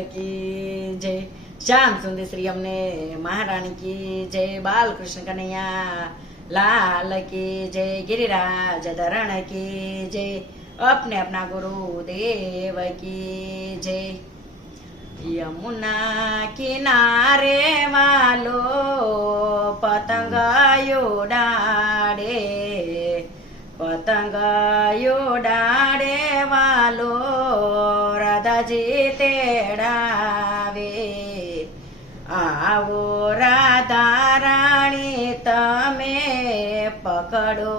की जय। श्याम सुंदर श्री हमने महारानी की जय बाल कृष्ण कन्हैया लाल की जय गिरिराज धरण की जय अपने अपना गुरु देव की जय। यमुना किनारे वालों રાધાજી તેડાવે આવો રાધા રાણી તમે પકડો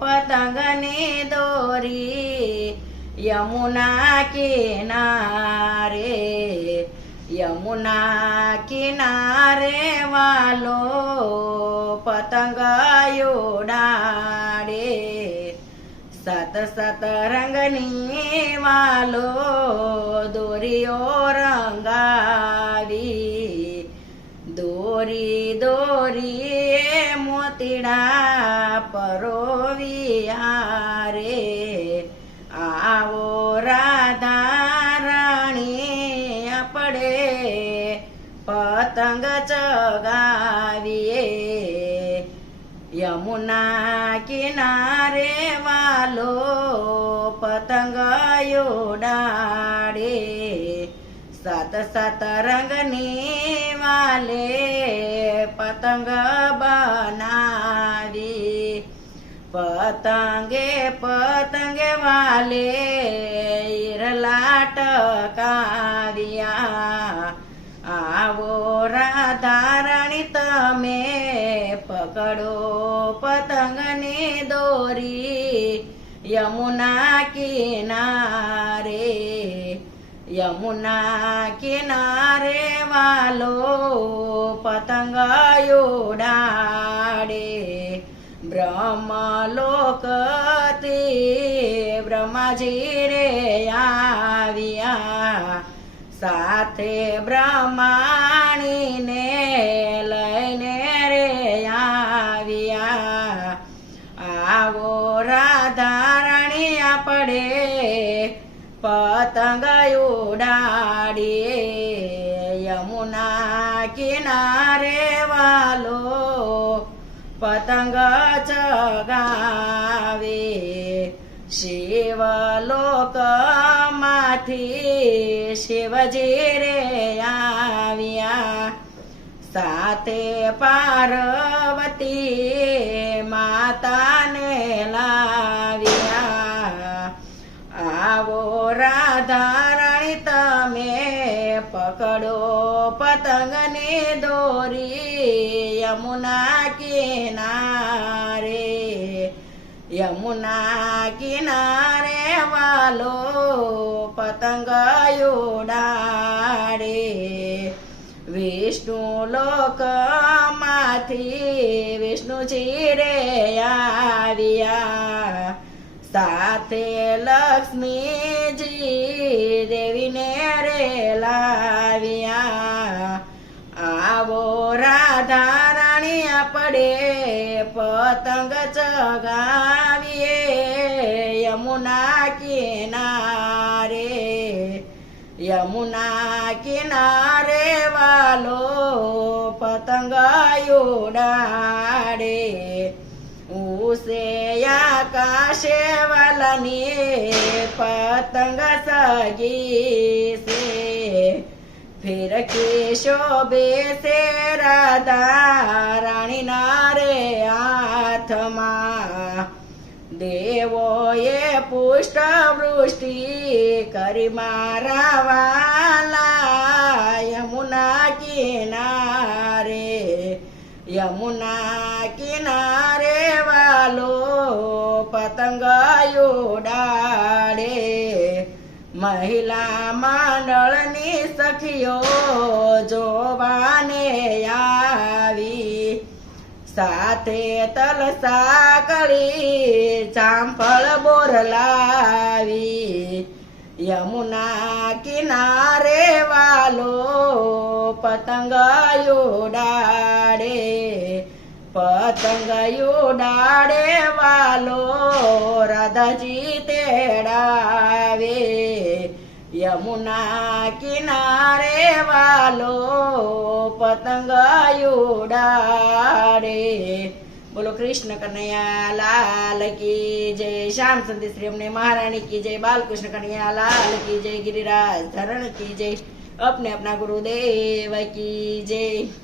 પતંગની દોરી યમુના કિનારે યમુના કિનારે વાલો પતંગ ઉડાડે સત સત રંગની વાલો દોરીઓ રંગાવી. દોરી દોરી મોતીડા મોતીડા આ રે યમુના કિનારે વાલો પતંગ ઉડાડે સત સાત રંગની વાલે પતંગ બનાવી. પતંગે પતંગે વાલે ઈરલાટ ટકાવ્યા આવો રાધા રાણી તમે પકડો પતંગની દોરી, યમુના કિનારે યમુના કિનારે વાલો પતંગ ઉડાડે. બ્રહ્મલોકથી બ્રહ્માજી રે આવ્યા. સાથે બ્રહ્માણીને પતંગ ઉડાડીએ યમુના કિનારે વાલો પતંગ ચગાવે શિવલોકમાંથી શિવજી રે આવ્યા સાથે પાર્વતી માતાને લાવ્યા આવો રાધા રાણી, તમે પકડો પતંગની દોરી યમુના કિનારે યમુના કિનારે વાલો પતંગ ઉડાડે. વિષ્ણુ લોકમાંથી વિષ્ણુજી રે આવ્યા સાથે લક્ષ્મીજી દેવીને રે લાવ્યા. આવો રાધા રાણી, આપણે પતંગ ચગાવીએ, યમુના કિનારે યમુના કિનારે વાલો પતંગ ઉડાડે. ઉસે આકાશે વાલાની પતંગ સગી છે ફિર કે શોભે છે રાધા રાણીના રે હાથમાં. દેવોએ પુષ્ટ વૃષ્ટિ કરી મારા વાલા યમુના કિનારે. યમુના કિનારે પતંગ ડાળે. મહિલા માંડળની સખીઓ જોવાને આવી. સાથે તલસા કરી ચાંપળ બોર લાવી. યમુના કિનારે વાલો પતંગ ઉડાડે પતંગયું ડાડે વાલો, રાધાજી તેડાવે. યમુના કિનારે વાલો, પતંગયું ડાડે બોલો કૃષ્ણ કનૈયા લાલ કી જય. શ્યામ સંતી શ્રી અમને મહારાણી કી જય. બાલકૃષ્ણ કનૈયા લાલ કી જય. ગિરિરાજ ધરણ કી જય. અપને અપના ગુરુદેવ કી જય.